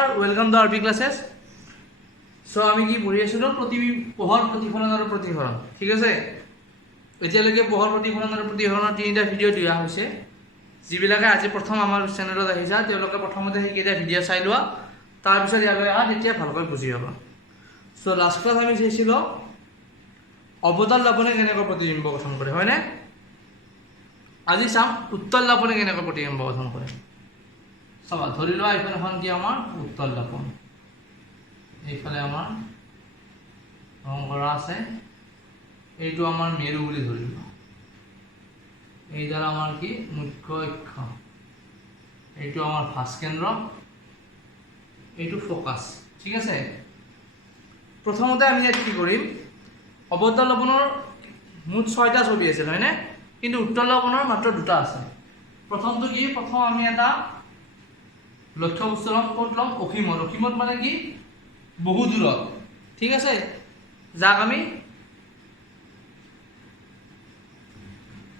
নমস্কাৰ welcome to RB ক্লাसेस so আমি কি পঢ়ি আছিলো পোহৰ প্ৰতিফলন আৰু প্ৰতিফলন ঠিক আছে এতিয়ালৈকে পোহৰ প্ৰতিফলন আৰু প্ৰতিফলনৰ তিনিটা ভিডিও দিয়া হৈছে যিবিলাকে আজি প্ৰথম আমাৰ চেনেলত আহিছা তেওঁলোকে প্ৰথমতে সেইকেইটা ভিডিও চাই লোৱা তাৰ পিছত ইয়ালৈ আহা তেতিয়া ভালকৈ বুজি পাবা সো লাষ্ট ক্লাস আমি চাইছিলো অবতল লাপনে কেনেকৈ প্ৰতিবিম্ব গঠন কৰে হয়নে আজি চাম উত্তল লাপনে কেনেকৈ প্ৰতিবিম্ব গঠন কৰে সবা ধৰি লোৱা এইখন এখন কি আমাৰ উত্তল লাপন এইফালে আমাৰ ৰং কৰা আছে এইটো আমাৰ মেৰু বুলি ধৰি লোৱা এইডাল আমাৰ কি মুখ্য অক্ষ এইটো আমাৰ ফাষ্ট কেন্দ্ৰ এইটো ফোকাস ঠিক আছে প্ৰথমতে আমি ইয়াত কি কৰিম অবতল লাপনৰ মুঠ 6টা ছবি আছে হয়নে কিন্তু উত্তল লাপনৰ মাত্ৰ 2টা আছে প্ৰথমটো কি প্ৰথম আমি এটা লক্ষ্য বস্তু লম ক'ত লম অসীমত মানে কি বহু দূৰত ঠিক আছে যাক আমি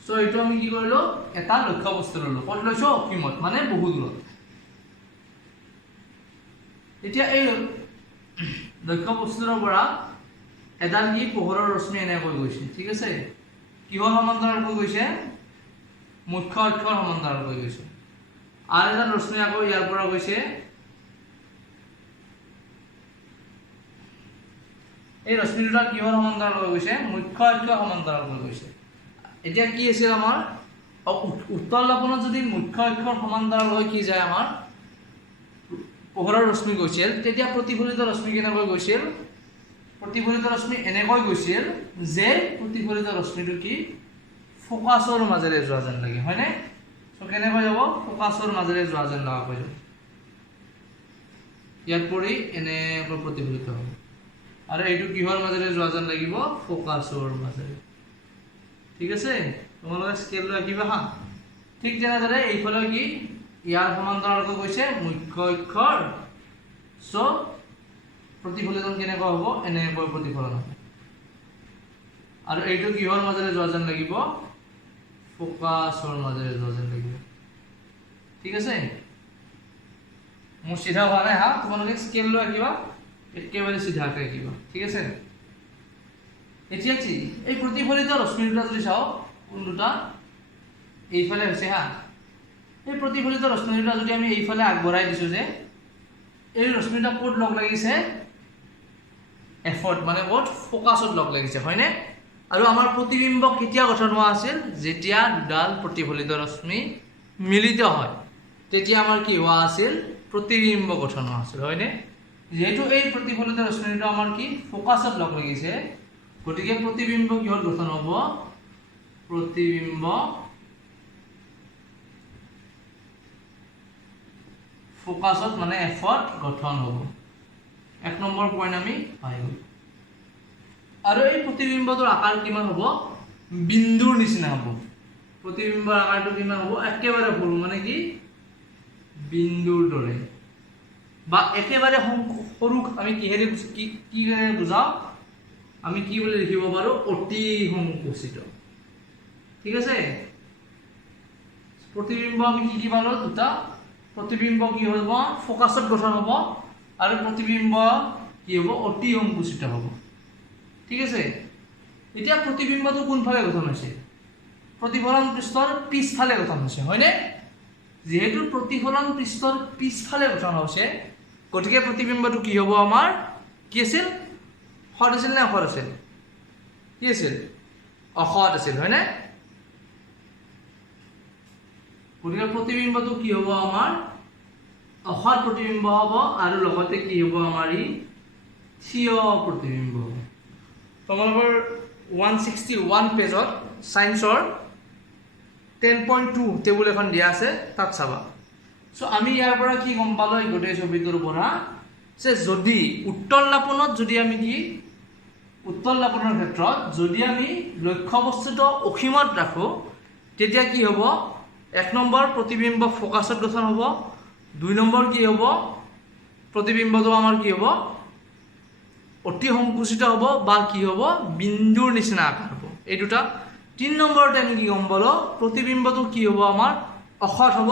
সো এইটো আমি কি কৰিলো এটা লক্ষ্য বস্তু ললো ক'ত লৈছো অসীমত মানে বহু দূৰত এতিয়া এই লক্ষ্য বস্তুৰ পৰা এডাল কি পোহৰৰ ৰশ্মি এনেকৈ গৈছে ঠিক আছে কিহৰ সমান্তৰালকৈ গৈছে মুখ্য অক্ষৰ সমান্তৰালকৈ গৈছে আৰ এটা ৰশ্মি আকৌ ইয়াৰ পৰা গৈছে এই ৰশ্মি দুটা কিহৰ সমান্তৰালকৈ গৈছে মুখ্য অক্ষৰ সমান্তৰালকৈ গৈছে এতিয়া কি আছিল আমাৰ উত্তল লাপনত যদি মুখ্য অক্ষৰ সমান্তৰাল হৈ কি যায় আমাৰ পোহৰৰ ৰশ্মি গৈছিল তেতিয়া প্ৰতিফলিত ৰশ্মি কেনেকৈ গৈছিল প্ৰতিফলিত ৰশ্মি এনেকৈ গৈছিল যে প্ৰতিফলিত ৰশ্মিটো কি ফোকাসৰ মাজেৰে যোৱা যেন লাগে হয়নে তো কেনেকৈ যাব ফোকাসৰ মাজেৰে যোৱা যেন লগা হৈ যাব ইয়াত পৰি এনেকৈ প্ৰতিফলিত হ'ব আৰু এইটো কিহৰ মাজেৰে যোৱা যেন লাগিব ফোকাসৰ মাজেৰে ঠিক আছে তোমালোকে স্কেল লৈ ৰাখিবা হা ঠিক তেনেদৰে এইফালে কি ইয়াৰ সমান্তৰালকৈ গৈছে মুখ্য অক্ষৰ সো প্ৰতিফলন কেনেকৈ হ'ব এনেকৈ প্ৰতিফলন হ'ব আৰু এইটো কিহৰ মাজেৰে যোৱা যেন লাগিব ফোকাসৰ মাজেৰে যোৱা যেন লাগিব ঠিক আছে মোৰ সিধা হোৱা নাই হা তোমালোকে স্কেল লৈ ৰাখিবা একেবাৰে সিধাকৈ ৰাখিবা ঠিক আছে এতিয়া কি এই প্ৰতিফলিত ৰশ্মি দুটা যদি চাও কোন দুটা এইফালে হৈছে হা এই প্ৰতিফলিত ৰশ্মি দুটা যদি আমি এইফালে আগবঢ়াই দিছো যে এই ৰশ্মিটা ক'ত লগ লাগিছে এফত মানে ক'ত ফোকাসত লগ লাগিছে হয়নে আৰু আমাৰ প্ৰতিবিম্ব কেতিয়া গঠন হোৱা আছিল যেতিয়া দুডাল প্ৰতিফলিত ৰশ্মি মিলিত হয় তেতিয়া আমাৰ কি হোৱা আছিল প্ৰতিবিম্ব গঠন হোৱা আছিল হয়নে যেহেতু এই প্ৰতিফলিত ৰশ্মিটো আমাৰ কি ফোকাসত লগ লাগিছে গতিকে প্ৰতিবিম্ব কিহত গঠন হ'ব প্ৰতিবিম্ব ফোকাসত মানে এফত গঠন হ'ব এক নম্বৰ পইণ্ট আমি পাই গ'লো আৰু এই প্ৰতিবিম্বটোৰ আকাৰ কিমান হ'ব বিন্দুৰ নিচিনা হ'ব প্ৰতিবিম্বৰ আকাৰটো কিমান হ'ব একেবাৰে সৰু মানে কি বিন্দুৰ দৰে বা একেবাৰে সৰু আমি কিহেৰে কি বুজাও আমি কি বুলি লিখিব পাৰো অতি সংকুচিত ঠিক আছে প্ৰতিবিম্ব আমি কি পালো দুটা প্ৰতিবিম্ব কি হ'ব ফোকাসত গঠন হ'ব আৰু প্ৰতিবিম্ব কি হ'ব অতি সংকুচিত হ'ব ঠিক আছে এতিয়া প্ৰতিবিম্বটো কোনফালে গঠন হৈছে প্ৰতিফলন পৃষ্ঠৰ পিছফালে গঠন হৈছে হয়নে যেহেতু প্ৰতিফলন পৃষ্ঠৰ পিছফালে গঠন হৈছে গতিকে প্ৰতিবিম্বটো কি হ'ব আমাৰ কি আছিল হট আছিল নে অখত আছিল কি আছিল অখত আছিল হয়নে গতিকে প্ৰতিবিম্বটো কি হ'ব আমাৰ অখত প্ৰতিবিম্ব হ'ব আৰু লগতে কি হ'ব আমাৰ ই থিয় প্ৰতিবিম্ব হ'ব তোমালোকৰ 161 পেজত সায়েন্সৰ 10.2 টেবুল এখন দিয়া আছে তাত চাবা সো আমি ইয়াৰ পৰা কি গম পালো এই গোটেই ছবিটোৰ পৰা যে যদি উত্তল লাপনত যদি আমি কি উত্তল লাপনৰ ক্ষেত্ৰত যদি আমি লক্ষ্য বস্তুটো অসীমত ৰাখো তেতিয়া কি হ'ব এক নম্বৰ প্ৰতিবিম্ব ফোকাসত গঠন হ'ব দুই নম্বৰ কি হ'ব প্ৰতিবিম্বটো আমাৰ কি হ'ব অতি সংকুচিত হ'ব বা কি হ'ব বিন্দুৰ নিচিনা আকাৰ হ'ব এই দুটা 3 নম্বৰতে আমি কি গম পালো প্ৰতিবিম্বটো কি হ'ব আমাৰ অখত হ'ব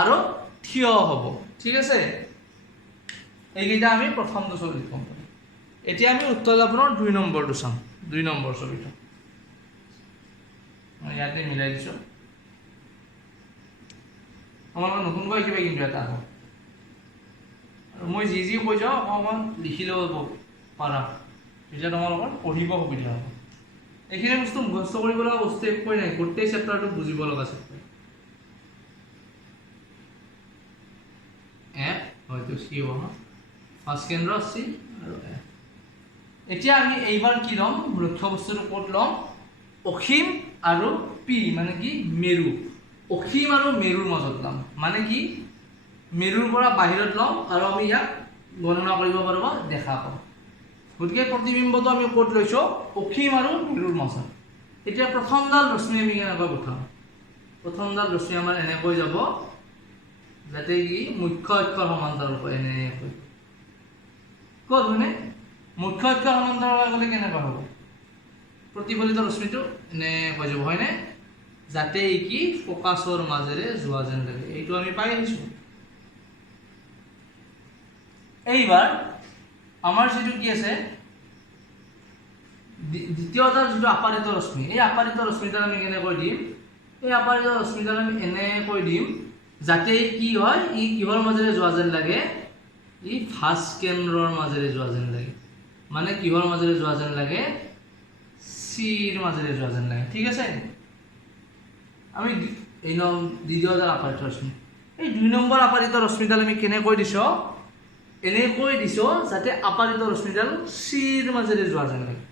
আৰু থিয় হ'ব ঠিক আছে এইকেইটা আমি প্ৰথমটো ছবিত গম পালোঁ। এতিয়া আমি উত্তল দাপনৰ 2 নম্বৰটো চাম। 2 নম্বৰ ছবিটো মই ইয়াতে মিলাই দিছোঁ। তোমালোকে নতুনকৈ কিবা কিন্তু এটা হ'ব আৰু মই যি কৈ যাওঁ অকণমান লিখি ল'ব পাৰা, তেতিয়া তোমালোকৰ পঢ়িব সুবিধা হ'ব। এইখিনি বস্তু মুখস্থ কৰিব লগা বস্তু একোৱেই নাই, গোটেই চেপ্টাৰটো বুজিব লগা চেপ্টাৰ। এফ হয়তো চি হ'ব, ফাৰ্ষ্ট কেন্দ্ৰ চি আৰু এফ। এতিয়া আমি এইবাৰ কি ল'ম, লক্ষ্য বস্তুটো ক'ত ল'ম, অসীম আৰু পি মানে কি মেৰু, অসীম আৰু মেৰুৰ মাজত ল'ম। মানে কি মেৰুৰ পৰা বাহিৰত ল'ম আৰু আমি ইয়াক গণনা কৰিব পাৰোঁ বা দেখা পাওঁ। গতিকে প্ৰতিবিম্বটো আমি ক'ত লৈছোঁ, অসীম আৰু মেৰুৰ মাজত। এতিয়া প্ৰথমডাল ৰশ্মি আমি কেনেকৈ পঠাম, প্ৰথমডাল ৰশ্মি আমাৰ এনেকৈ যাব যাতে কি মুখ্য অক্ষৰ সমান্তৰালকৈ এনেকৈ ক'ত হয়নে, মুখ্য অক্ষৰ সমান্তৰালকৈ গ'লে কেনেকুৱা হ'ব, প্ৰতিফলিত ৰশ্মিটো এনেকৈ যাব হয়নে, যাতে কি ফ'কাছৰ মাজেৰে যোৱা যেন লাগে। এইটো আমি পাই আহিছোঁ। এইবাৰ আমাৰ যিটো কি আছে দ্বিতীয়টাৰ যিটো আপাৰিত ৰশ্মি, এই আপাৰিত ৰশ্মিডাল আমি কেনেকৈ দিম, এই আপাৰিত ৰশ্মিডাল আমি এনেকৈ দিম যাতে কি হয় ই কিহৰ মাজেৰে যোৱা যেন লাগে, ই ফাৰ্ষ্ট কেন্দ্ৰৰ মাজেৰে যোৱা যেন লাগে। মানে কিহৰ মাজেৰে যোৱা যেন লাগে, চিৰ মাজেৰে যোৱা যেন লাগে। ঠিক আছে, আমি এই দ্বিতীয়টাৰ আপাৰিত ৰশ্মি, এই 2 নম্বৰ আপাৰিত ৰশ্মিডাল আমি কেনেকৈ দিছোঁ, এনেকৈ দিছোঁ যাতে আপাৰিত ৰশ্মিডাল চিৰ মাজেৰে যোৱা যেন লাগে।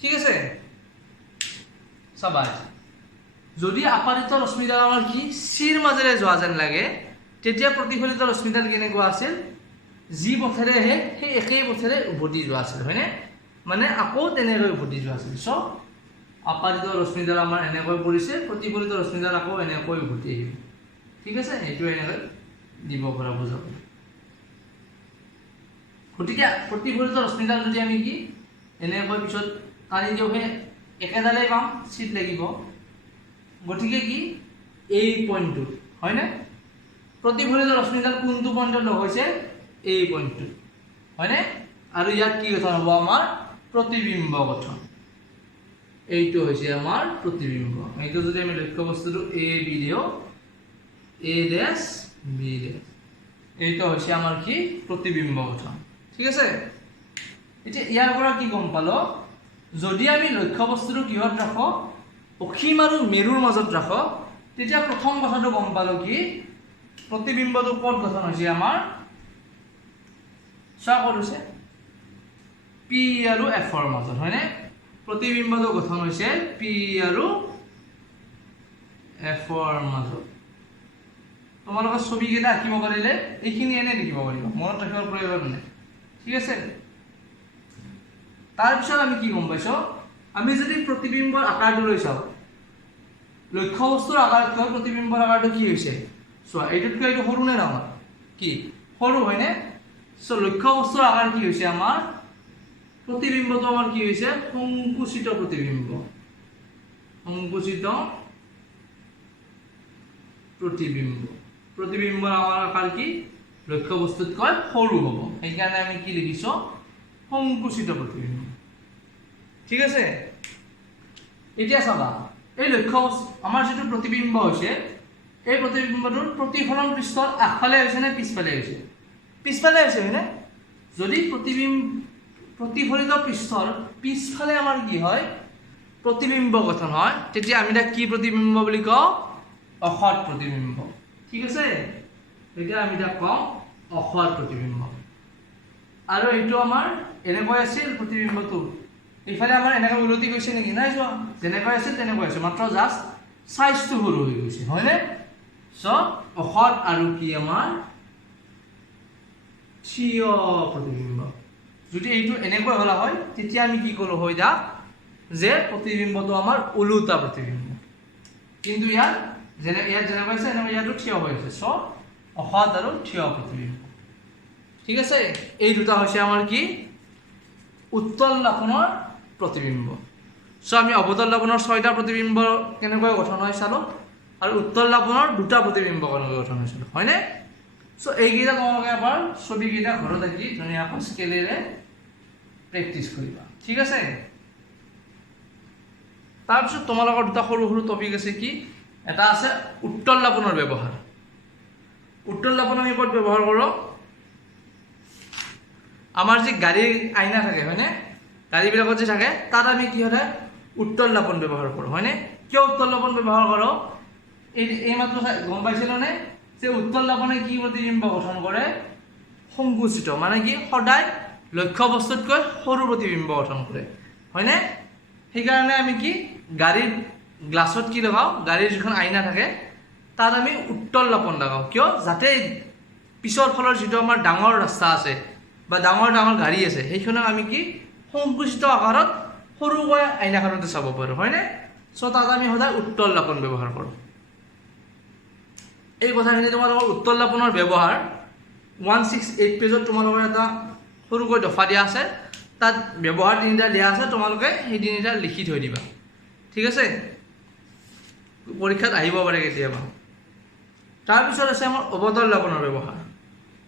ঠিক আছে, চাবা যদি আপাৰিত ৰশ্মিডাল আমাৰ কি চিৰ মাজেৰে যোৱা যেন লাগে, তেতিয়া প্ৰতিফলিত ৰশ্মিডাল কেনেকুৱা আছিল, যি পথেৰে আহে সেই একেই পথেৰে উভতি যোৱা আছিল হয়নে, মানে আকৌ তেনেকৈ উভতি যোৱা আছিল। চ' আপাৰিত ৰশ্মিডাল আমাৰ এনেকৈ পৰিছে, প্ৰতিফলিত ৰশ্মিডাল আকৌ এনেকৈ উভতি আহিব। ঠিক আছে, এইটো এনেকৈ দিব পৰা বুজাব। গতিকে প্ৰতিফলিত ৰশ্মিডাল যদি আমি কি এনেকৈ পিছত টানি দিওঁ সেই একেডালেই পাম, চিট লাগিব। গতিকে কি এই পইণ্টটো হয়নে, প্ৰতিফলিত ৰশ্মিডাল কোনটো পইণ্টত লগ হৈছে, এই পইণ্টটো হয়নে, আৰু ইয়াত কি গঠন হ'ব আমাৰ প্ৰতিবিম্ব গঠন। এইটো হৈছে আমাৰ প্ৰতিবিম্ব। এইটো যদি আমি লক্ষ্য বস্তুটো এ বি দিওঁ, এ ডেছ বি ডেছ, এইটো হৈছে আমাৰ কি প্ৰতিবিম্ব গঠন। ঠিক আছে, এতিয়া ইয়াৰ পৰা কি গম পালো, যদি আমি লক্ষ্য বস্তুটো কিহত ৰাখোঁ, অসীম আৰু মেৰুৰ মাজত ৰাখোঁ, তেতিয়া প্ৰথম কথাটো গম পালো কি প্ৰতিবিম্বটো ক'ত গঠন হৈছে আমাৰ, চোৱা ক'ত হৈছে, পি আৰু এফৰ মাজত হয়নে, প্ৰতিবিম্বটো গঠন হৈছে পি আৰু এফৰ মাজত। তোমালোকৰ ছবিকেইটা আঁকিব পাৰিলে এইখিনি এনে লিখিব পাৰিব, মনত ৰাখিব প্ৰয়োজন নাই। ঠিক আছে, তাৰপিছত আমি কি গম পাইছোঁ, আমি যদি প্ৰতিবিম্বৰ আকাৰটো লৈ চাওঁ, লক্ষ্য বস্তুৰ আকাৰতকৈ প্ৰতিবিম্বৰ আকাৰটো কি হৈছে, চোৱা এইটোতকৈ এইটো সৰু নে ডাঙৰ, কি সৰু হয়নে। চ' লক্ষ্য বস্তুৰ আকাৰ কি হৈছে আমাৰ, প্ৰতিবিম্বটো আমাৰ কি হৈছে সংকুচিত প্ৰতিবিম্ব, সংকুচিত প্ৰতিবিম্ব। প্ৰতিবিম্বৰ আমাৰ আকাৰ কি লক্ষ্য বস্তুতকৈ সৰু হ'ব, সেইকাৰণে আমি কি লিখিছোঁ সংকুচিত প্ৰতিবিম্ব। ঠিক আছে, এতিয়া চাবা এই লক্ষ্য আমাৰ যিটো প্ৰতিবিম্ব হৈছে, এই প্ৰতিবিম্বটোৰ প্ৰতিফলন পৃষ্ঠৰ আগফালে হৈছে নে পিছফালে হৈছে, পিছফালে হৈছে হয়নে। যদি প্ৰতিফলিত পৃষ্ঠৰ পিছফালে আমাৰ কি হয় প্ৰতিবিম্ব গঠন হয়, তেতিয়া আমি তাক কি প্ৰতিবিম্ব বুলি কওঁ, অসৎ প্ৰতিবিম্ব। ঠিক আছে, এতিয়া আমি তাক কওঁ অসৎ প্ৰতিবিম্ব। আৰু এইটো আমাৰ এনেকৈ আছিল প্ৰতিবিম্বটো, এইফালে আমাৰ এনেকৈ উলটি গৈছে নেকি, নাই যোৱা, যেনেকৈ আছিল তেনেকৈ আছে, মাত্ৰ জাষ্ট চাইজটো সৰু হৈ গৈছে হয়নে। চ' অসৎ আৰু কি আমাৰ থিয় প্ৰতিবিম্ব। যদি এইটো এনেকৈ হলা হয়, তেতিয়া আমি কি ক'লো হয় তাক, যে প্ৰতিবিম্বটো আমাৰ ওলোটা প্ৰতিবিম্ব, কিন্তু ইয়াত যেনেকৈ আছে এনেকৈ ইয়াতো থিয় হৈ আছে। চ' অসৎ আৰু থিয় প্ৰতিবিম্ব। ঠিক আছে, এই দুটা হৈছে আমাৰ কি উত্তল দাপনৰ প্ৰতিবিম্ব। চ' আমি অৱতল দাপনৰ 6টা প্ৰতিবিম্ব কেনেকৈ গঠন হয় চালো, আৰু উত্তল দাপনৰ 2টা প্ৰতিবিম্ব কেনেকৈ গঠন হৈছিল হয়নে। সো এইকেইটা তোমালোকে এবাৰ ছবিকেইটা ঘৰত থাকি ধুনীয়াকৈ স্কেলেৰে প্ৰেক্টিছ কৰিবা ঠিক আছে তাৰপিছত তোমালোকৰ দুটা সৰু সৰু টপিক আছে কি এটা আছে উত্তল লাপনৰ ব্যৱহাৰ উত্তল লাপন আমি ক'ত ব্যৱহাৰ কৰোঁ আমাৰ যে গাড়ীৰ আইনা থাকে হয়নে গাড়ীবিলাকত যে থাকে তাত আমি কি হয় উত্তল লাপন ব্যৱহাৰ কৰোঁ হয়নে কিয় উত্তল লাপন ব্যৱহাৰ কৰোঁ এই মাত্ৰ গম পাইছিলানে যে উত্তল লাপনে কি প্ৰতিবিম্ব গঠন কৰে সংকুচিত মানে কি সদায় লক্ষ্য বস্তুতকৈ সৰু প্ৰতিবিম্ব গঠন কৰে হয়নে সেইকাৰণে আমি কি গাড়ীৰ গ্লাছত কি লগাওঁ গাড়ীৰ যিখন আইনা থাকে তাত আমি উত্তল লাপন লগাওঁ কিয় যাতে পিছৰ ফলৰ যিটো আমাৰ ডাঙৰ ৰাস্তা আছে বা ডাঙৰ ডাঙৰ গাড়ী আছে সেইখনক আমি কি সংকুচিত আকাৰত সৰুকৈ আইনাখনতে চাব পাৰোঁ হয়নে চ' তাত আমি সদায় উত্তল লাপন ব্যৱহাৰ কৰোঁ এই কথাখিনি তোমালোকৰ উত্তল লাপনৰ ব্যৱহাৰ 168 পেজত তোমালোকৰ এটা সৰুকৈ দফা দিয়া আছে তাত ব্যৱহাৰ তিনিটা দিয়া আছে তোমালোকে সেই তিনিটা লিখি থৈ দিবা ঠিক আছে পৰীক্ষাত আহিব পাৰে কেতিয়াবা তাৰপিছত আছে আমাৰ অৱতল লাপনৰ ব্যৱহাৰ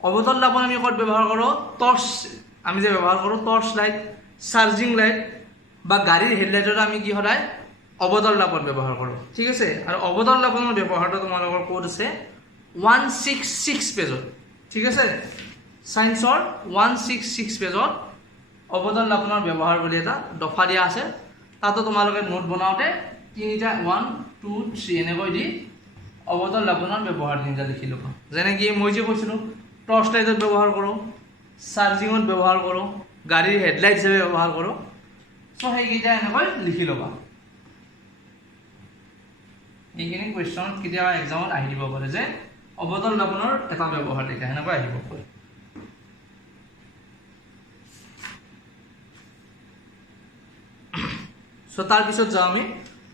অৱতল লাপন আমি ক'ত ব্যৱহাৰ কৰোঁ টৰ্চ আমি যে ব্যৱহাৰ কৰোঁ টৰ্চ লাইট চাৰ্জিং লাইট বা গাড়ীৰ হেডলাইটত আমি কি সদায় অৱতল লাপন ব্যৱহাৰ কৰোঁ ঠিক আছে আৰু অৱতল লাপনৰ ব্যৱহাৰটো তোমালোকৰ ক'ত আছে 166 পেজত ঠিক আছে সায়েন্সৰ 166 পেজত অৱতল লাপনৰ ব্যৱহাৰ বুলি এটা দফা দিয়া আছে তাতো তোমালোকে নোট বনাওঁতে তিনিটা 1 2 3 এনেকৈ দি অৱতল লাপনৰ ব্যৱহাৰ তিনিটা লিখি ল'বা যেনে কি মই যে কৈছিলোঁ টৰ্চ লাইটত ব্যৱহাৰ কৰোঁ চাৰ্জিঙত ব্যৱহাৰ কৰোঁ গাড়ীৰ হেডলাইট হিচাপে ব্যৱহাৰ কৰোঁ চ' সেইকেইটা এনেকৈ লিখি ল'বা এইখিনি কুৱেশ্যন কেতিয়াবা এক্সামত আহি দিব পাৰে যে অৱতল লাপনৰ এটা ব্যৱহাৰ লিখা সেনেকৈ আহিব পাৰে চ' তাৰপিছত যাওঁ আমি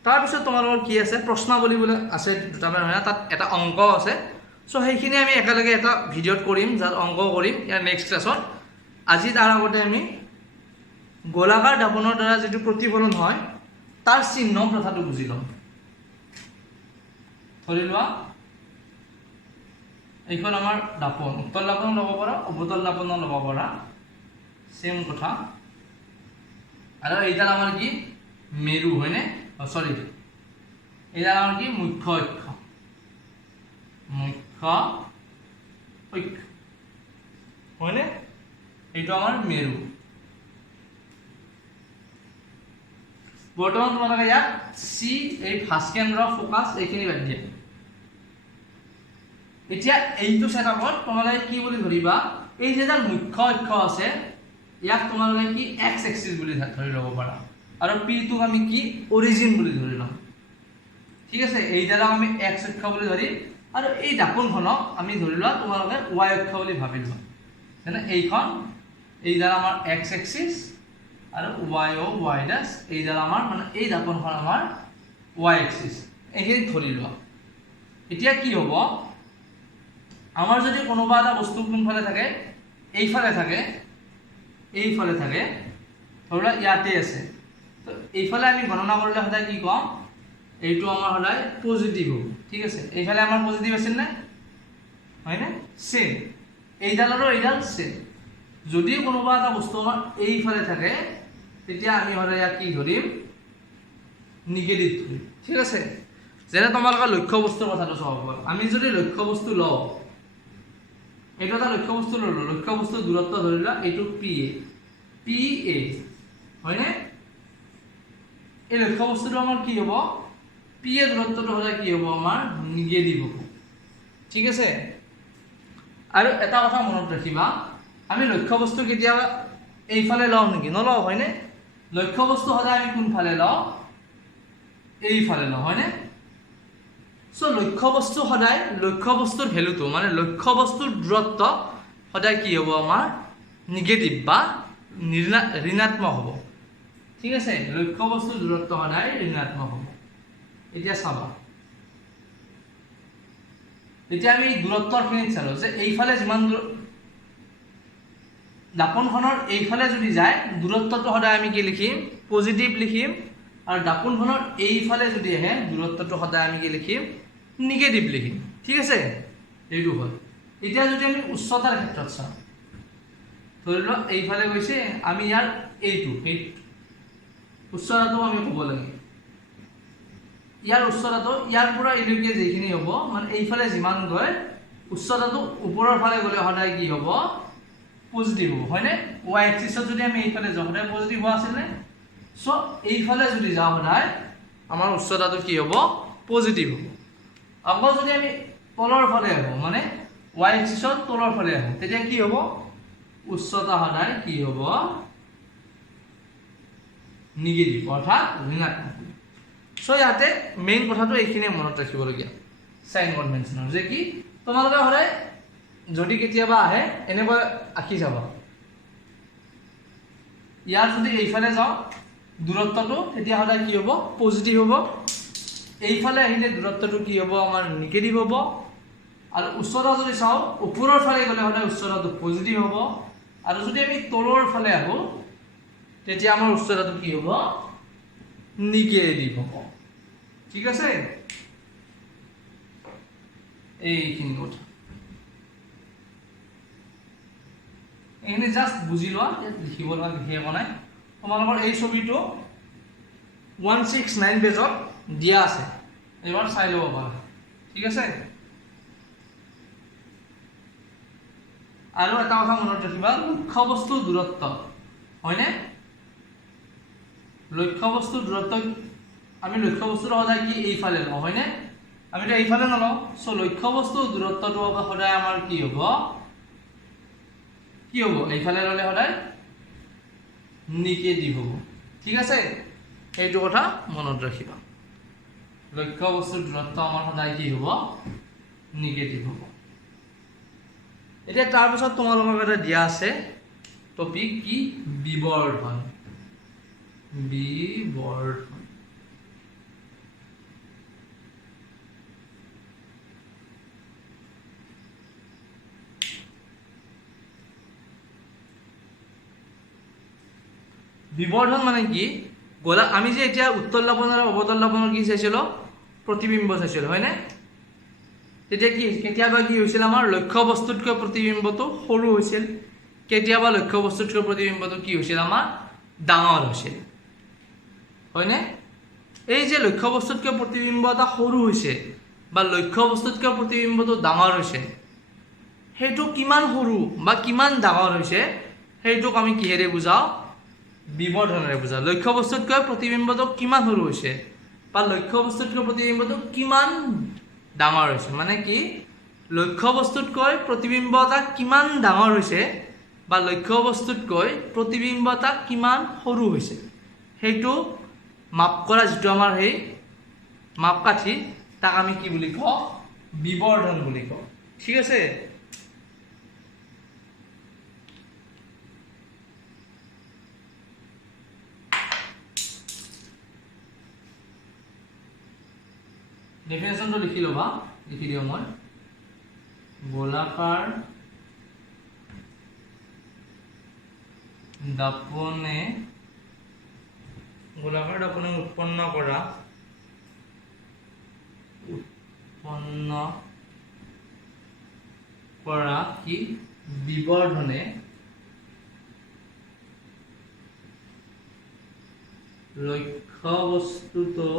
তাৰপিছত তোমালোকৰ কি আছে প্ৰশ্নাৱলী বোলে আছে দুটামান হয় তাত এটা অংক আছে চ' সেইখিনি আমি একেলগে এটা ভিডিঅ'ত কৰিম যাত অংক কৰিম ইয়াৰ নেক্সট ক্লাছত আজি তাৰ আগতে আমি গোলাকাৰ দাপনৰ দ্বাৰা যিটো প্ৰতিফলন হয় তাৰ চিহ্ন প্ৰথাটো বুজি লওঁ ধৰি লোৱা এইখন আমাৰ দাপন উত্তল লাপনো ল'ব পাৰা অৱতল লাপনো ল'ব পাৰা সেম কথা আৰু এইডাল আমাৰ কি মেৰু হয়নে সৰি এইডাল আমাৰ কি মুখ্য অক্ষ হয়নে এইটো আমাৰ মেৰু বৰ্তমান তোমালোকে ইয়াত চি এই ভাস্কেন্দ্ৰ ফোকাছ এইখিনি বাদ দিয়া এতিয়া এইটো সেটআপত তোমালোকে কি বুলি ধৰিবা এই যেডাল মুখ্য অক্ষ আছে ইয়াক তোমালোকে কি এক্স এক্সিস বুলি ধৰি ল'ব পাৰা আৰু পি টোক আমি কি অৰিজিন বুলি ধৰি ল'ম ঠিক আছে এইডাল আমি এক্স অক্ষ বুলি ধৰিম আৰু এই দাপনখনক আমি ধৰি লোৱা তোমালোকে ওয়াই অক্ষ বুলি ভাবি লোৱা মানে এইডাল আমাৰ এক্স এক্সিস আৰু ওয়াই ড্যাশ এইডাল আমাৰ মানে এই দাপনখন আমাৰ ওয়াই এক্সিস এইখিনি ধৰি লোৱা এতিয়া কি হ'ব আমাৰ যদি কোনোবা এটা বস্তু কোনফালে থাকে এইফালে থাকে ধৰি লোৱা ইয়াতে আছে তো এইফালে আমি গণনা কৰিলে সদায় কি কম এইটো আমাৰ সদায় পজিটিভ হ'ব ঠিক আছে এইফালে আমাৰ পজিটিভ আছিল নে হয়নে সেম এইডাল আৰু এইডাল সেম যদি কোনোবা এটা বস্তু আমাৰ এইফালে থাকে তেতিয়া আমি সদায় ইয়াক কি ধৰিম নিগেটিভ ধৰিম ঠিক আছে যেনে তোমালোকৰ লক্ষ্য বস্তুৰ কথাটো চাব পাৰা আমি যদি লক্ষ্য বস্তু লওঁ এইটো এটা লক্ষ্য বস্তু ল'লো লক্ষ্য বস্তুৰ দূৰত্ব ধৰি লোৱা এইটো পি এ হয়নে এই লক্ষ্য বস্তুটো আমাৰ কি হ'ব পি এ দূৰত্বটো হ'লে কি হ'ব আমাৰ নিগেটিভ হ'ব ঠিক আছে আৰু এটা কথা মনত ৰাখিবা আমি লক্ষ্য বস্তু কেতিয়াবা এইফালে লওঁ নেকি নলওঁ হয়নে লক্ষ্য বস্তু সদায় আমি কোনফালে লওঁ এইফালে লওঁ হয়নে সো লক্ষ্য বস্তু সদায় লক্ষ্য বস্তুৰ ভ্যালুটো মানে লক্ষ্য বস্তুৰ দূৰত্ব সদায় কি হ'ব আমাৰ নিগেটিভ বা ঋণাত্মক হ'ব ঠিক আছে লক্ষ্য বস্তুৰ দূৰত্ব সদায় ঋণাত্মক হ'ব এতিয়া চাবা এতিয়া আমি দূৰত্বৰখিনিত চালো যে এইফালে যিমান দাপনখনৰ এইফালে যদি যায় দূৰত্বটো সদায় আমি কি লিখিম পজিটিভ লিখিম আৰু দাপনখনৰ এইফালে যদি আহে দূৰত্বটো সদায় আমি কি লিখিম নিগেটিভ লিখিম ঠিক আছে এইটো হয় এতিয়া যদি আমি উচ্চতাৰ ক্ষেত্ৰত চাওঁ, ধৰি লওক এইফালে গৈছে, আমি ইয়াৰ এইটো উচ্চতাটো আমি ক'ব লাগে। ইয়াৰ উচ্চতাটো ইয়াৰ পৰা এইলৈকে যিখিনি হ'ব, মানে এইফালে যিমান গৈ উচ্চতাটো ওপৰৰ ফালে গ'লে সদায় কি হ'ব? পজিটিভ হ'ব, হয়নে? ওয়াই এক্সিছত যদি আমি এইফালে যাওঁ সদায় পজিটিভ হোৱা আছিলে। চ' এইফালে যদি যাওঁ সদায় আমাৰ উচ্চতাটো কি হ'ব? পজিটিভ হ'ব। আকৌ যদি আমি তলৰ ফালে আহোঁ, মানে ওয়াই এক্সিছত তলৰ ফালে আহোঁ, তেতিয়া কি হ'ব? উচ্চতা সদায় কি হ'ব? নিগেটিভ, অৰ্থাৎ ঋণাত্মক। চ' ইয়াতে মেইন কথাটো এইখিনিয়ে মনত ৰাখিবলগীয়া সাইন কনভেনশ্যনৰ, যে কি তোমালোকে সদায় যদি কেতিয়াবা আহে এনেকৈ আঁকি যাবা। ইয়াৰ যদি এইফালে যাওঁ দূৰত্বটো, তেতিয়া সদায় কি হ'ব? পজিটিভ হ'ব। এইফালে আহিলে দূৰত্বটো কি হ'ব? আমাৰ নিগেটিভ হ'ব। আৰু উচ্চতা যদি চাওঁ ওপৰৰ ফালে গ'লে সদায় উচ্চতাটো পজিটিভ হ'ব। আৰু যদি আমি তলৰ ফালে আহোঁ তেতিয়া আমাৰ উচ্চতাটো কি হ'ব? নিগেটিভ হ'ব। ঠিক আছে, এইখিনি কথা এইখিনি জাষ্ট বুজি লোৱা, ইয়াত লিখিব লগা বিশেষ একো নাই। তোমালোকৰ এই ছবিটো 169 পেজত দিয়া আছে, এবাৰ চাই ল'ব পাৰা। ঠিক আছে, আৰু এটা কথা মনত ৰাখিবা, লক্ষ্যবস্তুৰ দূৰত্ব, হয়নে? লক্ষ্যবস্তুৰ দূৰত্ব আমি লক্ষ্যবস্তুটো সদায় কি এইফালে লওঁ, হয়নে? আমিতো এইফালে নলওঁ। চ' লক্ষ্যবস্তুৰ দূৰত্বটো সদায় আমাৰ কি হ'ব? কি হ'ব? এইফালে ল'লে সদায় নিগেটিভ হ'ব। ঠিক আছে, এইটো কথা মনত ৰাখিবা। লক্ষ্যবস্তুৰ দূৰত্ব আমাৰ সদায় কি হ'ব? নিগেটিভ হ'ব। এতিয়া তাৰপিছত তোমালোকৰ এটা দিয়া আছে টপিক, কি? বিবৰ্ধন। বিবৰ্ধন বিবৰ্ধন মানে কি? গোলা আমি যে এতিয়া উত্তল লবণ আৰু অৱতল লবণৰ কি চাইছিলো? প্ৰতিবিম্ব চাইছিলো, হয়নে? তেতিয়া কি কেতিয়াবা কি হৈছিল? আমাৰ লক্ষ্যবস্তুতকৈ প্ৰতিবিম্বটো সৰু হৈছিল, কেতিয়াবা লক্ষ্যবস্তুতকৈ প্ৰতিবিম্বটো কি হৈছিল? আমাৰ ডাঙৰ হৈছিল, হয়নে? এই যে লক্ষ্যবস্তুতকৈ প্ৰতিবিম্ব এটা সৰু হৈছে বা লক্ষ্যবস্তুতকৈ প্ৰতিবিম্বটো ডাঙৰ হৈছে, সেইটো কিমান সৰু বা কিমান ডাঙৰ হৈছে সেইটোক আমি কিহেৰে বুজাওঁ? বিবৰ্ধনেৰে বুজাওঁ। লক্ষ্যবস্তুতকৈ প্ৰতিবিম্বটো কিমান সৰু হৈছে বা লক্ষ্যবস্তুতকৈ প্ৰতিবিম্বটো কিমান ডাঙৰ হৈছে, মানে কি লক্ষ্যবস্তুতকৈ প্ৰতিবিম্ব এটা কিমান ডাঙৰ হৈছে বা লক্ষ্যবস্তুতকৈ প্ৰতিবিম্ব এটা কিমান সৰু হৈছে, সেইটো মাপ কৰা যিটো আমাৰ সেই মাপকাঠি, তাক আমি কি বুলি কওঁ? বিবৰ্ধন বুলি কওঁ। ঠিক আছে, ডেফিনেশ্যনটো লিখি ল'বা, লিখি দিওঁ মই। গোলাকাৰ দাপনে উৎপন্ন কৰা কি বিবৰ্ধনে লক্ষ্যবস্তুটো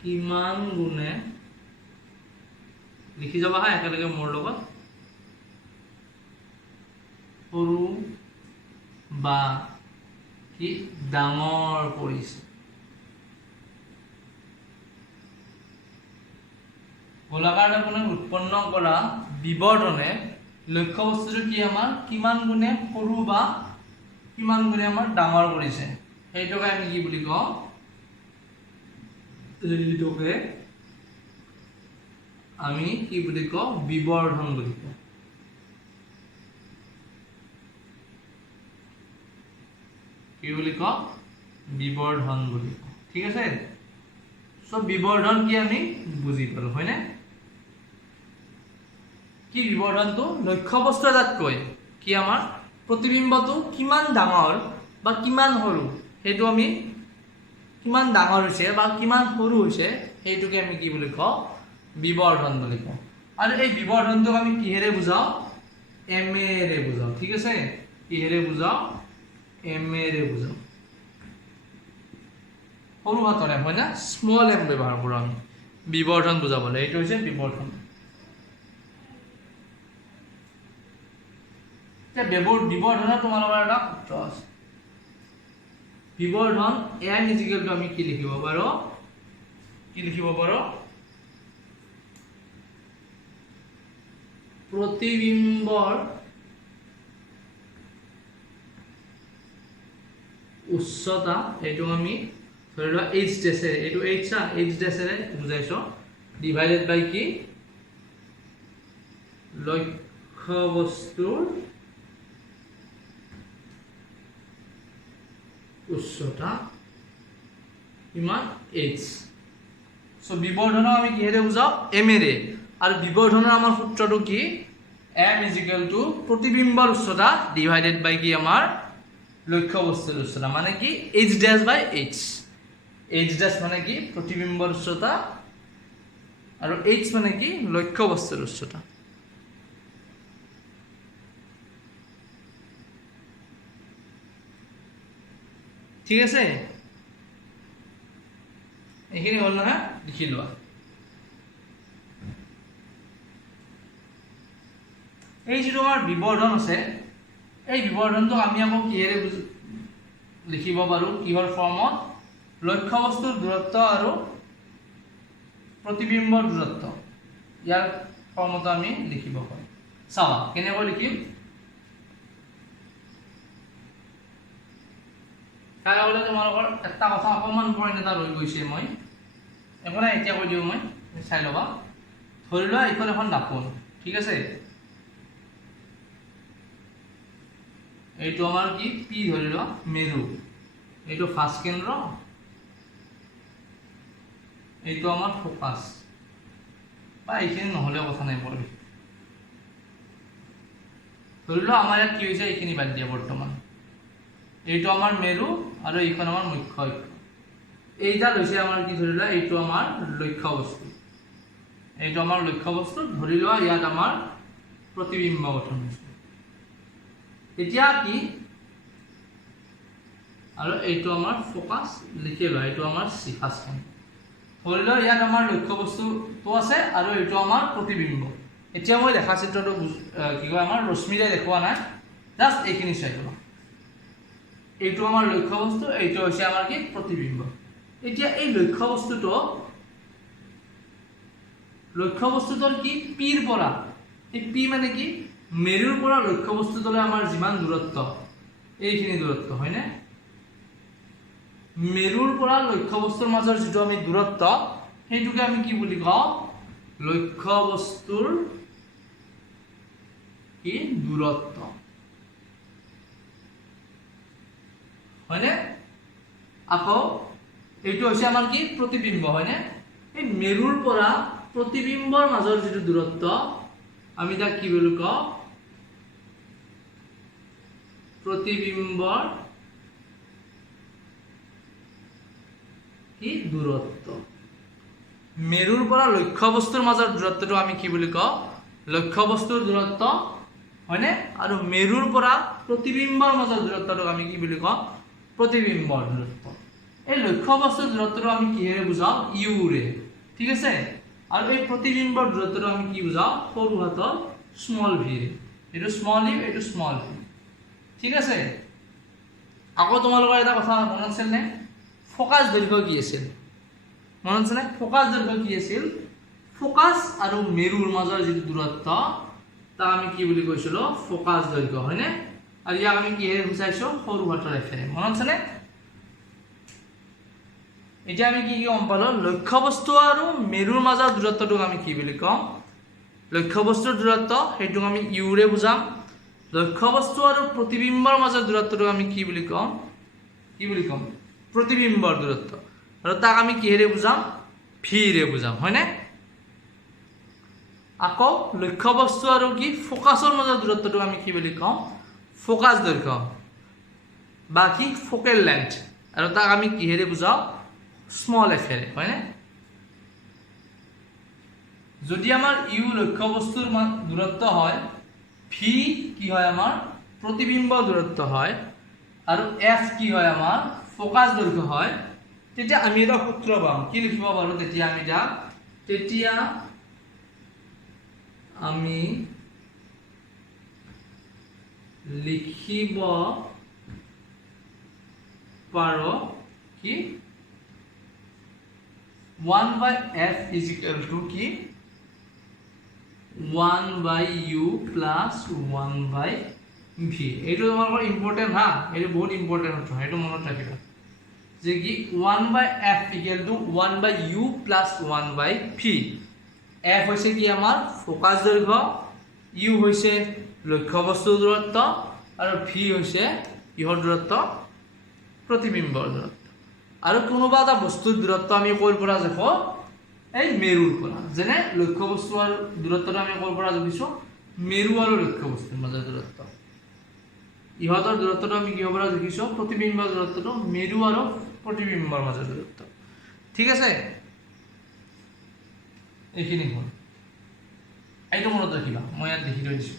কিমান গুণে, লিখি যাবা হা একেলগে মোৰ লগত, সৰু বা কি ডাঙৰ কৰিছে। গোলাকাৰ দাপনে উৎপন্ন কৰা বিবৰ্ধনে লক্ষ্যবস্তুটো কি আমাৰ কিমান গুণে সৰু বা কিমান গুণে আমাৰ ডাঙৰ কৰিছে, সেইটোকে আমি কি বুলি কওঁ? এইটোকে আমি কি বুলি কওঁ? বিবৰ্ধন বুলি কওঁ। কি বুলি কওঁ? বিবৰ্ধন বুলি কওঁ। ঠিক আছে, চ' বিবৰ্ধন কি আমি বুজি পালো, হয়নে? কি বিবৰ্ধনটো? লক্ষ্যবস্তু এটাতকৈ কি আমাৰ প্ৰতিবিম্বটো কিমান ডাঙৰ বা কিমান সৰু, সেইটো আমি কিমান ডাঙৰ হৈছে বা কিমান সৰু হৈছে সেইটোকে আমি কি বুলি কওঁ? বিবৰ্ধন বুলি কওঁ আৰু এই বিবৰ্ধনটোক আমি কিহেৰে বুজাও এম এৰে বুজাও ঠিক আছে কিহেৰে বুজাও এম এৰে বুজাও সৰু হাতৰ এম হয় না স্মল এম ব্যৱহাৰ কৰোঁ আমি বিবৰ্ধন বুজাবলৈ এইটো হৈছে বিবৰ্ধন বিবৰ্ধনৰ তোমালোকৰ এটা সূত্ৰ আছে বিবৰ্ধন এম ইজিকেলটো আমি কি লিখিব পাৰো प्रतिबिंबर उच्चता एटू आमी धरि लो h डेसेरे एटू h सा h डेसेरे बुझाइছো डिवाइडेड बाय की लक्ष्य वस्तुर उच्चता इमान h सो विवर्धन आमी किहेरे बुझाओ m रे और विवर्धনৰ আমাৰ সূত্ৰটো কি m = प्रतिबिंबर उच्चता डिवाइडेड बाय কি আমাৰ লক্ষ্য বস্তুৰ উচ্চতা মানে কি h ড্যাশ বাই h h ড্যাশ মানে কি प्रतिबिंबर उच्चता আৰু h মানে কি লক্ষ্য বস্তুৰ উচ্চতা ঠিক আছে এইখিনি হল না লিখি লোৱা এই যে আমাৰ বিবৰ্ধন আছে এই বিবৰ্ধনটো আমি আকৌ কিহেৰে লিখিব পাৰো কিহৰ ফৰ্মত লক্ষ্য বস্তুৰ দূৰত্ব আৰু প্ৰতিবিম্বৰ দূৰত্ব ইয়াৰ ফৰ্মত আমি লিখিব পাৰো চাবা কেনেকৈ লিখিম তাহলে তোমালোকৰ এটা কথা অকমান পইণ্ট এটা ৰৈ গৈছে মই এখন এতিয়া কৈ দিও মই চাই লবা ধৰি লোৱা এইখন এখন দাপোন ঠিক আছে এইটো আমাৰ কি পি ধৰি লোৱা মেৰু এইটো ফাৰ্ষ্ট কেন্দ্ৰ এইটো আমাৰ ফোকাস বা এইখিনি নহলে কথা নাই পৰে ধৰি লোৱা আমাৰ ইয়াত কি হৈছে এইখিনি বাদ দিয়া বৰ্তমান এইটো আমাৰ মেৰু আৰু এইখন আমাৰ মুখ্য অক্ষ এইডাল হৈছে আমাৰ কি ধৰি লোৱা এইটো আমাৰ লক্ষ্য বস্তু এইটো আমাৰ লক্ষ্য বস্তু ধৰি লোৱা ইয়াত আমাৰ প্ৰতিবিম্ব গঠন হৈছে এতিয়া কি আৰু এইটো আমাৰ ফোকাস লিখি লোৱা এইটো আমাৰ সি ফাৰ্ষ্ট ধৰি লোৱা ইয়াত আমাৰ লক্ষ্য বস্তুটো আছে আৰু এইটো আমাৰ প্ৰতিবিম্ব এতিয়া মই ৰেখা চিত্ৰটো কি কয় আমাৰ ৰশ্মিৰে দেখুৱা নাই জাস্ট এইখিনি চাই লোৱা এইটো আমাৰ লক্ষ্য বস্তু এইটো হৈছে আমাৰ কি প্ৰতিবিম্ব এতিয়া এই লক্ষ্য বস্তুটোৰ কি পিৰ পৰা এই পি মানে কি মেৰুৰ পৰা লক্ষ্য বস্তুটোলৈ আমাৰ যিমান দূৰত্ব এইখিনি দূৰত্ব হয়নে মেৰুৰ পৰা লক্ষ্য বস্তুৰ মাজৰ যেটো আমি দূৰত্ব হেইটোকে আমি কি বুলি কওঁ লক্ষ্য বস্তুৰ কি দূৰত্ব হয়নে আকৌ এইটো হৈছে আমাৰ কি প্ৰতিবিম্ব হয়নে এই মেৰুৰ পৰা প্ৰতিবিম্বৰ মাজৰ যেটো দূৰত্ব আমি তাক কি বুলি কওঁ प्रतिबिंबर কি দূৰত্ব মেৰুৰ পৰা লক্ষ্য বস্তুৰ মাজৰ দূৰত্বটো আমি কি বুলি কওঁ লক্ষ্য বস্তুৰ দূৰত্ব হয়নে আৰু মেৰুৰ পৰা প্ৰতিবিম্বৰ মাজৰ দূৰত্বটো আমি কি বুলি কওঁ প্ৰতিবিম্বৰ দূৰত্ব এই লক্ষ্য বস্তুৰ দূৰত্বটো আমি কিহেৰে বুজাও ইউ ৰে ঠিক আছে আৰু এই প্ৰতিবিম্বৰ দূৰত্বটো আমি কি বুজাও সৰু হাতৰ স্মল ভি ৰে এটো স্মল ইউ এটো স্মল ভি ঠিক আছে আকৌ তোমালোকৰ এটা কথা মনত আছে নে ফোকাস দৈৰ্ঘ্য কি আছিল মনত আছে নে ফোকাস দৈৰ্ঘ্য কি আছিল ফোকাস আৰু মেৰুৰ মাজৰ যে দূৰত্ব তা আমি কি বুলি কৈছিলো ফোকাস দৈৰ্ঘ্য হয়নে আৰু ইয়াক আমি কিহেৰে বুজাইছো সৰু হাতৰ এফেৰে মনত আছে নে এতিয়া আমি কি গম পালো লক্ষ্য বস্তু আৰু মেৰুৰ মাজৰ দূৰত্বটোক আমি কি বুলি কম লক্ষ্য বস্তুৰ দূৰত্ব হেইটো আমি ইউ ৰে বুজাম লক্ষ্য বস্তু আৰু প্ৰতিবিম্বৰ মাজৰ দূৰত্বটো আমি কি বুলি কম প্ৰতিবিম্বৰ দূৰত্ব আৰু তাক আমি কিহেৰে বুজাম ভি ৰে বুজাম হয়নে আকৌ লক্ষ্য বস্তু আৰু কি ফোকাসৰ মাজৰ দূৰত্বটো আমি কি বুলি কম ফোকাস দৈৰ্ঘ্য বাকি ফোকেল লেন্থ আৰু তাক আমি কিহেৰে বুজাও স্মল এফ ৰে হয়নে যদি আমাৰ ইউ লক্ষ্য বস্তুৰ দূৰত্ব হয়, ভি কি হয় আমাৰ প্ৰতিবিম্ব দূৰত্ব হয়, আৰু এফ কি হয় আমাৰ ফোকাস দৈৰ্ঘ্য হয়, তেতিয়া আমি এটা সূত্ৰ পাম। কি লিখিব পাৰো তেতিয়া আমি লিখিব পাৰো কি 1/f is equal to কি 1/u plus 1/v। এইটো তোমালোকৰ ইম্পৰ্টেন্ট হা, এইটো বহুত ইম্পৰ্টেন্ট কথা, এইটো মনত ৰাখিবা যে কি 1/f equal to 1/u plus 1/v। f হৈছে কি আমাৰ ফোকাস দৈৰ্ঘ্য, u হৈছে লক্ষ্য বস্তুৰ দূৰত্ব, আৰু v হৈছে ইহৰ দূৰত্ব প্ৰতিবিম্বৰ দূৰত্ব। আৰু কোনোবা এটা বস্তুৰ দূৰত্ব আমি ক'ৰ পৰা দেখো, এই মেৰুৰ পৰা। যেনে লক্ষ্য বস্তুৰ দূৰত্বটো আমি ক'ৰ পৰা দেখিছো, মেৰু আৰু লক্ষ্য বস্তুৰ মাজৰ দূৰত্ব। ইহঁতৰ দূৰত্বটো আমি কিহৰ পৰা দেখিছো, প্ৰতিবিম্বৰ দূৰত্বটো মেৰু আৰু প্ৰতিবিম্বৰ মাজৰ দূৰত্ব। ঠিক আছে, এইখিনি হ'ল। এইটো মনত ৰাখিবা, মই ইয়াত লিখি থৈ দিছো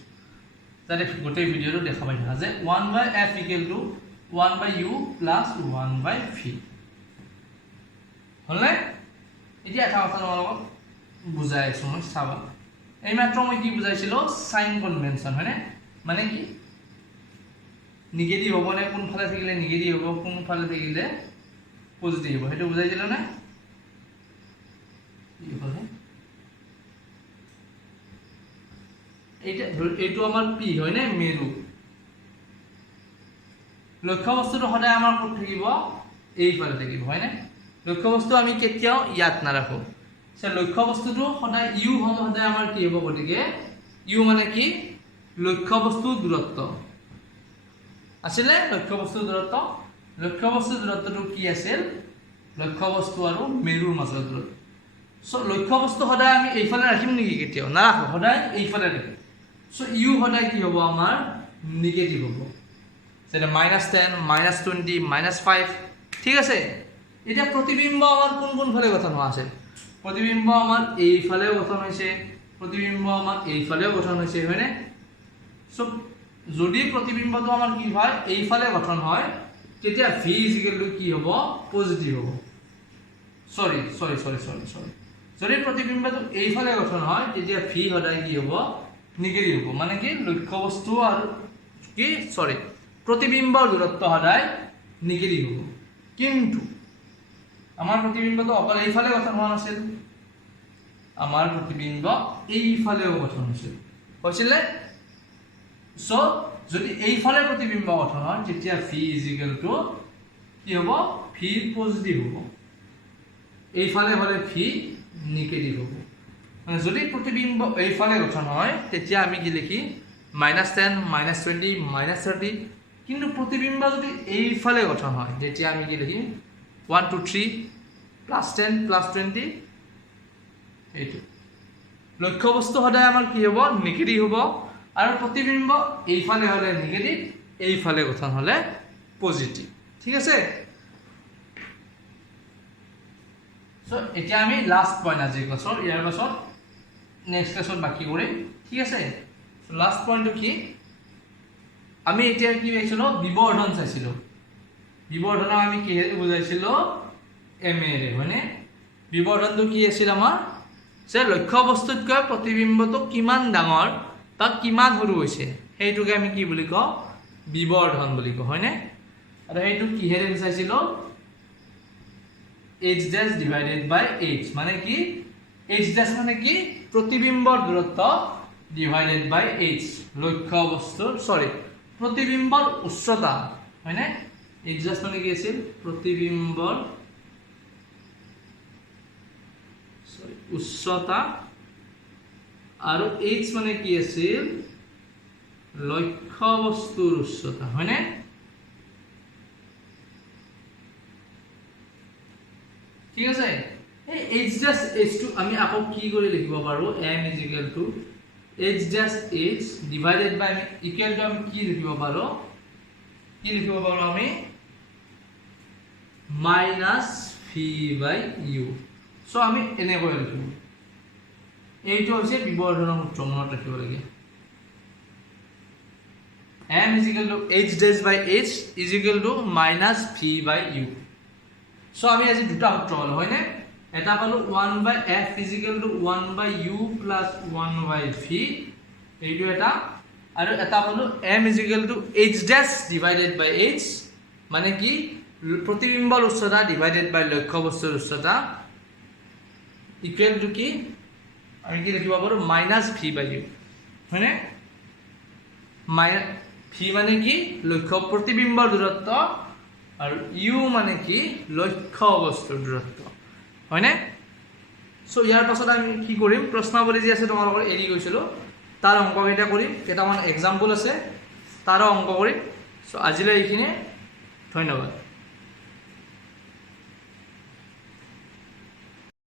যাতে গোটেই ভিডিঅ'টো দেখা পাই থাকা যে 1/f equal to 1/u plus 1/v। হলনে? এতিয়া এটা কথা তোমালোকক বুজাই আছো মই, চাবা। এইমাত্ৰ মই কি বুজাইছিলো, সাইন কনভেনশন, হয়নে? মানে কি নিগেটিভ হ'ব নে, কোনফালে থাকিলে নিগেটিভ হ'ব, কোনফালে থাকিলে পজিটিভ হ'ব, সেইটো বুজাইছিলো নে? এইটো আমাৰ পি হয়নে, মেৰু। লক্ষ্য বস্তুটো সদায় আমাৰ ক'ত থাকিব, এইফালে থাকিব, হয়নে? লক্ষ্য বস্তু আমি কেতিয়াও ইয়াত নাৰাখো। লক্ষ্য বস্তুটো সদায় ইউ সদায় আমাৰ কি হ'ব, গতিকে ইউ মানে কি লক্ষ্য বস্তুৰ দূৰত্ব আছিলে, লক্ষ্য বস্তুৰ দূৰত্ব। লক্ষ্য বস্তুৰ দূৰত্বটো কি আছিল, লক্ষ্য বস্তু আৰু মেৰুৰ মাজৰ দূৰত্ব। লক্ষ্য বস্তু সদায় আমি এইফালে ৰাখিম নেকি, কেতিয়াও নাৰাখো, সদায় এইফালে ৰাখিম। ইউ সদায় কি হ'ব আমাৰ নিগেটিভ হ'ব, যেনে -10, -20, -5। ঠিক আছে, এতিয়া প্ৰতিবিম্ব আমাৰ কোনফালে গঠন হোৱা আছে, প্ৰতিবিম্ব আমাৰ এইফালেও গঠন হৈছে, প্ৰতিবিম্ব আমাৰ এইফালেও গঠন হৈছে, হয়নে? যদি প্ৰতিবিম্বটো আমাৰ কি হয় এইফালে গঠন হয়, তেতিয়া v কি হ'ব, পজিটিভ হ'ব। সৰি যদি প্ৰতিবিম্বটো এইফালে গঠন হয়, তেতিয়া v সদায় কি হ'ব, নিগেটিভ হ'ব। মানে কি লক্ষ্য বস্তু আৰু কি প্ৰতিবিম্বৰ দূৰত্ব সদায় নিগেটিভ হ'ব। কিন্তু আমাৰ প্ৰতিবিম্বটো অকল এইফালে গঠন হোৱা নাছিল, আমাৰ প্ৰতিবিম্ব এইফালেও গঠন হৈছিল। যদি এইফালে প্ৰতিবিম্ব গঠন হয়, তেতিয়া v কি হ'ব, v পজিটিভ হ'ব। এইফালে হলে v নিগেটিভ হ'ব। মানে যদি প্ৰতিবিম্ব এইফালে গঠন হয়, তেতিয়া আমি কি লিখিম, -10, -20, -30। কিন্তু প্ৰতিবিম্ব যদি এইফালে গঠন হয়, তেতিয়া আমি কি লিখিম, 1 2 3 +10 +20। এইটো লক্ষ্য বস্তু সদায় আমাৰ কি হ'ব, নিগেটিভ হ'ব, আৰু প্ৰতিবিম্ব এইফালে হলে নিগেটিভ, এইফালে গঠন হলে পজিটিভ। ঠিক আছে, এতিয়া আমি লাষ্ট পইণ্ট আজি ক্লাছৰ, ইয়াৰ পাছত নেক্সট ক্লাছত বাকি কৰিম। ঠিক আছে, লাষ্ট পইণ্টটো কি, আমি এতিয়া কি পাইছিলো, বিবৰ্ধন চাইছিলো। বিবৰ্ধনক আমি কিহেৰে বুজাইছিলো, এম এৰে, হয়নে? বিবৰ্ধনটো কি আছিল আমাৰ, যে লক্ষ্য বস্তুতকৈ প্ৰতিবিম্বটো কিমান ডাঙৰ বা কিমান সৰু হৈছে, সেইটোকে আমি কি বুলি কওঁ, বিবৰ্ধন বুলি কওঁ, হয়নে? আৰু সেইটো কিহেৰে বুজাইছিলো, h' divided by h। মানে কি h' মানে কি প্ৰতিবিম্বৰ দূৰত্ব divided by h, লক্ষ্য বস্তুৰ প্ৰতিবিম্বৰ উচ্চতা, হয়নে? h' মানে কি আছিল, প্ৰতিবিম্বৰ উচ্চতা, আৰু h মানে কি আছিল, লক্ষ্য বস্তুৰ উচ্চতা, হয়নে? ঠিক আছে, এই h' টো আমি আকৌ কি কৰি লিখিব পাৰো, m is equal to h' divided by, আমি equal to আমি কি লিখিব পাৰো, আমি -v/u। আমি এনেকৈ লিখিম এইটো হৈছে বিবৰ্ধনৰ সূত্ৰ মনত ৰাখিব লাগে m is equal to h dash by h is equal to minus v by u so আমি আজি দুটা সূত্ৰ হল হয়নে এটা পালো 1 by f is equal to 1 by u plus 1 by v এইটো এটা আৰু এটা পালো m is equal to h dash divided by h মানে কি প্ৰতিবিম্বৰ উচ্চতা divided by লক্ষ্যবস্তুৰ উচ্চতা equal to কি আমি কি লিখিব পাৰো minus v by u হয়নে v মানে কি লক্ষ্য প্ৰতিবিম্বৰ দূৰত্ব আৰু u মানে কি লক্ষ্যবস্তুৰ দূৰত্ব হয়নে সো ইয়াৰ পাছত আমি কি কৰিম প্ৰশ্নাৱলী যি আছে তোমালোকৰ এৰি গৈছিলো তাৰ অংককেইটা কৰিম কেইটামান এক্সাম্পল আছে তাৰ অংক কৰিম সো আজিলৈ এইখিনি ধন্যবাদ